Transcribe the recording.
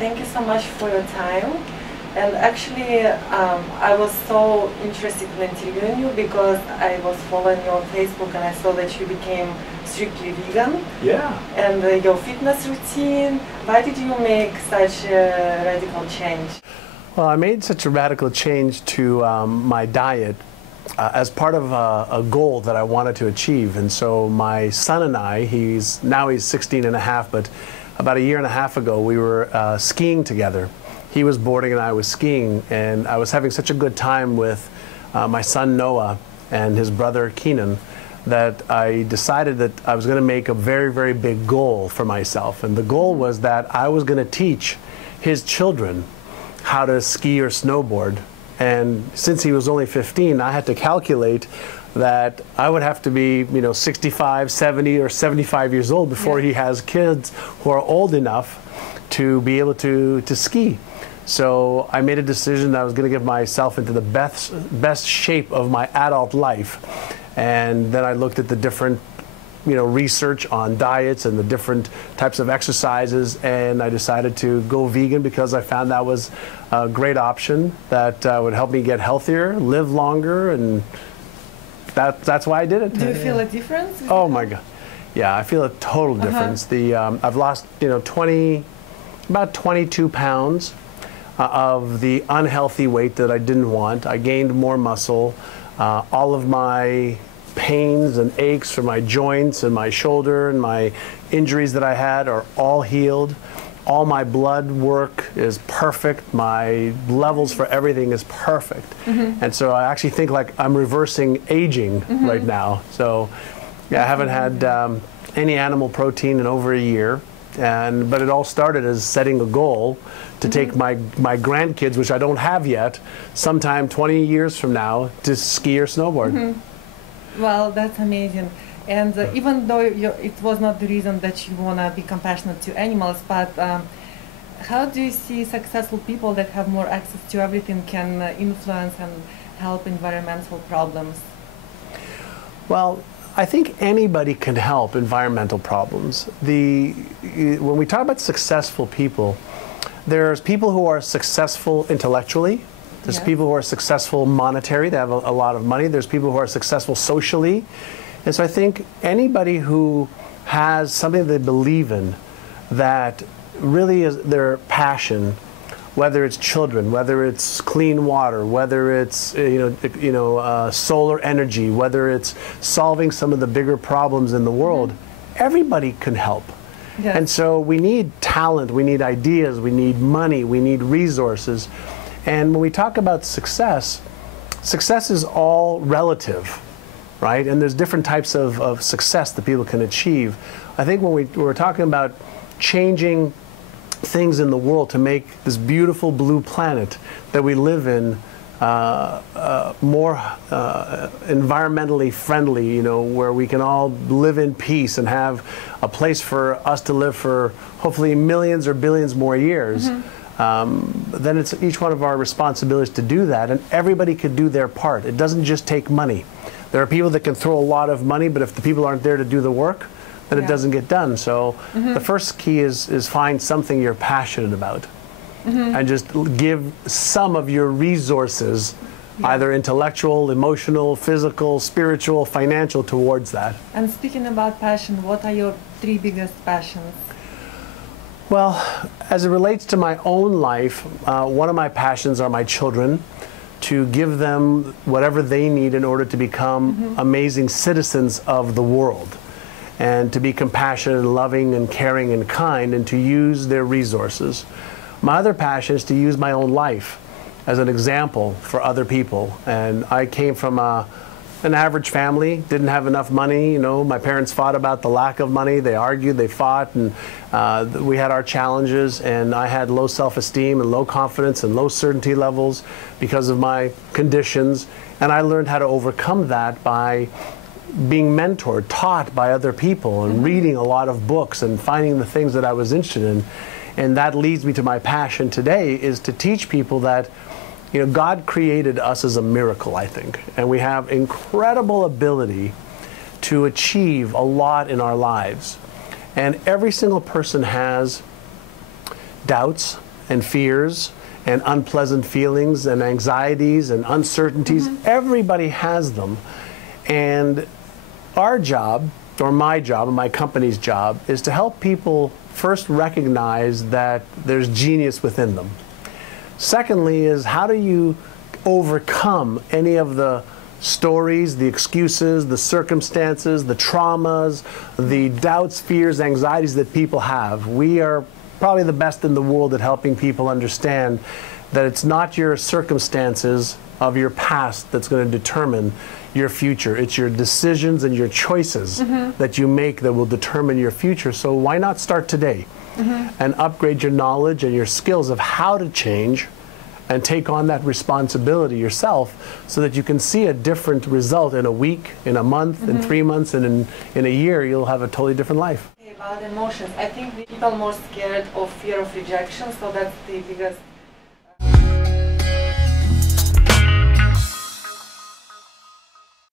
thank you so much for your time. And actually, I was so interested in interviewing you because I was following you on Facebook and I saw that you became strictly vegan. Yeah. And your fitness routine. Why did you make such a radical change? Well, I made such a radical change to my diet as part of a goal that I wanted to achieve. And so my son and I, he's 16 and a half, but about a year and a half ago, we were skiing together. He was boarding and I was skiing, and I was having such a good time with my son Noah and his brother Keenan that I decided that I was going to make a very, very big goal for myself. And the goal was that I was going to teach his children how to ski or snowboard. And since he was only 15, I had to calculate that I would have to be, 65, 70, or 75 years old before he has kids who are old enough to be able to ski. So I made a decision that I was going to give myself into the best shape of my adult life. And then I looked at the different research on diets and the different types of exercises, and I decided to go vegan because I found that was a great option that would help me get healthier, live longer, and that's why I did it. Do you feel a difference? Oh my God. Yeah, I feel a total difference. I've lost about 22 pounds of the unhealthy weight that I didn't want. I gained more muscle. All of my pains and aches from my joints and my shoulder and my injuries that I had are all healed. All my blood work is perfect. My levels for everything is perfect. And so I actually think like I'm reversing aging right now. So yeah, I haven't had any animal protein in over a year. But it all started as setting a goal to take my grandkids, which I don't have yet, sometime 20 years from now, to ski or snowboard. Well, that's amazing. And even though it was not the reason that you want to be compassionate to animals, but how do you see successful people that have more access to everything can influence and help environmental problems? Well, I think anybody can help environmental problems. When we talk about successful people, there's people who are successful intellectually. There's people who are successful monetary, they have a lot of money. There's people who are successful socially. And so I think anybody who has something they believe in that really is their passion, whether it's children, whether it's clean water, whether it's solar energy, whether it's solving some of the bigger problems in the world, everybody can help. Yes. And so we need talent, we need ideas, we need money, we need resources. And when we talk about success, success is all relative, right? And there's different types of success that people can achieve. I think when we're talking about changing things in the world to make this beautiful blue planet that we live in more environmentally friendly, where we can all live in peace and have a place for us to live for hopefully millions or billions more years. Then it's each one of our responsibilities to do that, and everybody could do their part. It doesn't just take money. There are people that can throw a lot of money, but if the people aren't there to do the work, then it doesn't get done. So the first key is find something you're passionate about, and just give some of your resources, either intellectual, emotional, physical, spiritual, financial, towards that. And speaking about passion, what are your 3 biggest passions? Well, as it relates to my own life, one of my passions are my children, to give them whatever they need in order to become amazing citizens of the world, and to be compassionate and loving and caring and kind, and to use their resources. My other passion is to use my own life as an example for other people. And I came from an average family, didn't have enough money. My parents fought about the lack of money. They argued, they fought, and we had our challenges, and I had low self-esteem and low confidence and low certainty levels because of my conditions. And I learned how to overcome that by being mentored, taught by other people, and reading a lot of books and finding the things that I was interested in. And that leads me to my passion today, is to teach people that God created us as a miracle, I think, and we have incredible ability to achieve a lot in our lives. And every single person has doubts, and fears and unpleasant feelings and anxieties and uncertainties. Everybody has them. And our job, or my job, and my company's job, is to help people first recognize that there's genius within them. Secondly is, how do you overcome any of the stories, the excuses, the circumstances, the traumas, the doubts, fears, anxieties that people have? We are probably the best in the world at helping people understand that it's not your circumstances of your past that's going to determine your future. It's your decisions and your choices that you make that will determine your future. So why not start today and upgrade your knowledge and your skills of how to change and take on that responsibility yourself, so that you can see a different result in a week, in a month, in 3 months, and in a year you'll have a totally different life. About emotions, I think people are more scared of fear of rejection, so that's the biggest